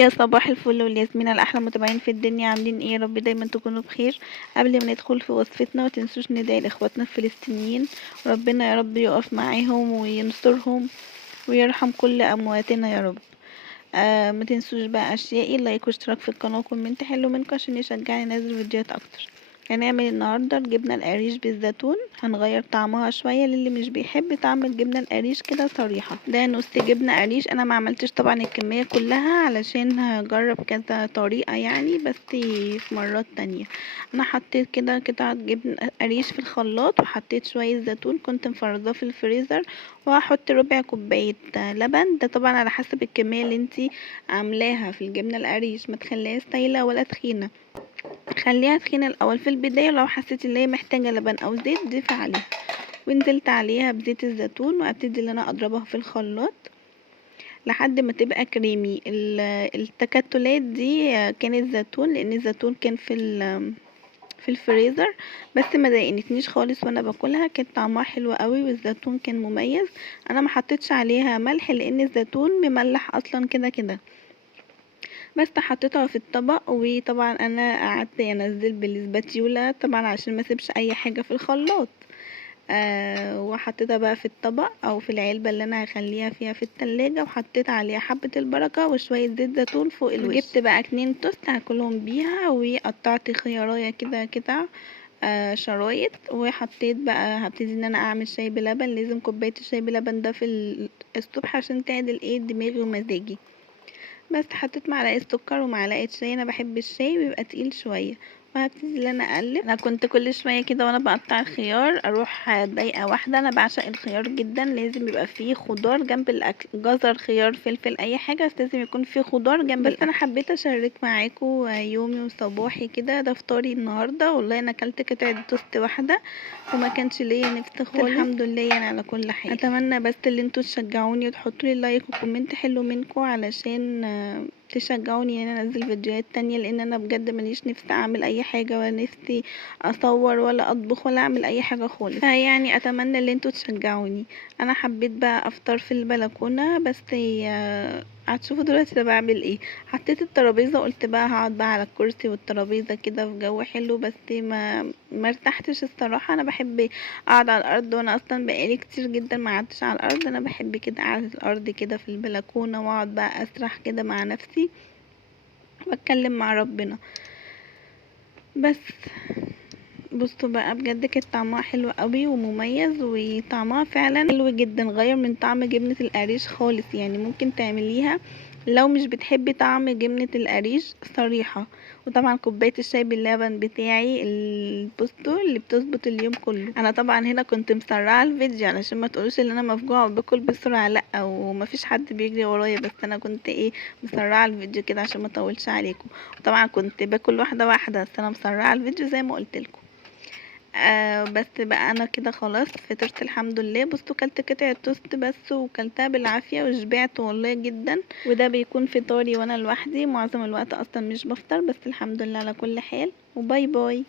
يا صباح الفل والياسمين على احلى متابعين في الدنيا، عاملين ايه؟ يا رب دايما تكونوا بخير. قبل ما ندخل في وصفتنا، ما تنسوش ندعي لاخواتنا الفلسطينيين، ربنا يا رب يقف معاهم وينصرهم ويرحم كل امواتنا يا رب. ما تنسوش بقى اشيائي، لايك واشتراك في القناه وكومنت حلو منكم عشان يشجعني انزل فيديوهات اكتر. هنعمل النهارده الجبنه القريش بالزيتون، هنغير طعمها شويه للي مش بيحب طعم الجبنه القريش كده صريحه. ده نص جبنه قريش، انا ما عملتش طبعا الكميه كلها علشان هجرب كذا طريقه يعني، بس في مرات تانية. انا حطيت كده قطعه جبنه قريش في الخلاط، وحطيت شويه زيتون كنت مفرزاه في الفريزر، وهحط ربع كوبايه لبن. ده طبعا على حسب الكميه اللي انتي عاملاها في الجبنه القريش، ما تخليهاش سايله ولا تخينه، خليها تخينة الاول في البداية. لو حسيت ان هي محتاجة لبن او زيت ضيف عليها، ونزلت عليها بزيت الزيتون، وابتدي ان انا اضربها في الخلاط لحد ما تبقى كريمي. التكتلات دي كانت زيتون، لان الزيتون كان في الفريزر، بس ما ضايقنيش خالص وانا باكلها، كان طعمها حلو قوي والزيتون كان مميز. انا ما حطيتش عليها ملح لان الزيتون مملح اصلا كده كده، بس حطيتها في الطبق. وطبعا انا قعدت انزل بالسباتيولا طبعا عشان ما اسيبش اي حاجه في الخلاط. وحطيتها بقى في الطبق او في العلبه اللي انا هخليها فيها في التلاجة، وحطيت عليها حبه البركه وشويه زيت زيتون فوق الوش. جبت بقى 2 توست هاكلهم بيها، وقطعت خيارية كده كده شرايط، وحطيت بقى هبتدي ان انا اعمل شاي بلبن. لازم كوبايه الشاي بلبن ده في الصبح عشان تعدل ايه دماغي ومزاجي. بس حطيت معلقه سكر ومعلقه شاي، انا بحب الشاي بيبقى تقيل شويه، وهبتدي ان انا اقلب. انا كنت كل شويه كده وانا بقطع الخيار اروح دقيقه واحده، انا بعشق الخيار جدا، لازم يبقى فيه خضار جنب الاكل، جزر خيار فلفل اي حاجه، بس لازم يكون فيه خضار جنب الاكل. بس انا حبيت اشارك معاكم يومي وصباحي كده، ده فطاري النهارده. والله انا اكلت قطعه توست واحده وما كانش ليا نفس خالص، الحمد لله يعني على كل حال. اتمنى بس اللي انتوا تشجعوني وتحطوا لي لايك وكومنت حلو منكم علشان تشجعوني ان انا انزل فيديوهات تانية، لان انا بجد ماليش نفسي اعمل اي حاجة، ولا نفسي اصور ولا اطبخ ولا اعمل اي حاجة خالص. فيعني اتمنى ان انتوا تشجعوني. انا حبيت بقى افطر في البلكونة، بس هتشوفوا دلوقتي انا بعمل ايه. حطيت الترابيزه، قلت بقى هقعد بقى على الكرسي والترابيزه كده في جو حلو، بس ما ارتحتش الصراحه. انا بحب اقعد على الارض، وانا اصلا بقالي كتير جدا ما قعدتش على الارض. انا بحب كده قعده الارض كده في البلكونه، واقعد بقى اسرح كده مع نفسي واتكلم مع ربنا. بس بصوا بقى، بجد كانت طعمها حلو قوي ومميز، وطعمها فعلا حلو جدا، غير من طعم جبنة القريش خالص. يعني ممكن تعمليها لو مش بتحبي طعم جبنة القريش صريحة. وطبعا كوباية الشاي باللبن بتاعي البوستو اللي بتظبط اليوم كله. انا طبعا هنا كنت مسرعة الفيديو علشان ما تقولوش ان انا مفجوعة وباكل بسرعة، لا، ومفيش حد بيجري ورايا، بس انا كنت ايه مسرعة الفيديو كده عشان ما اطولش عليكم. وطبعا كنت باكل واحدة واحدة، بس انا مسرعة الفيديو زي ما قلت لكم. بس بقى انا كده خلاص فطرت الحمد لله. بصوا كلت قطعة توست بس، وكلتها بالعافية وشبعت والله جدا. وده بيكون فطاري وانا لوحدي، معظم الوقت اصلا مش بفطر، بس الحمد لله على كل حال، وباي باي.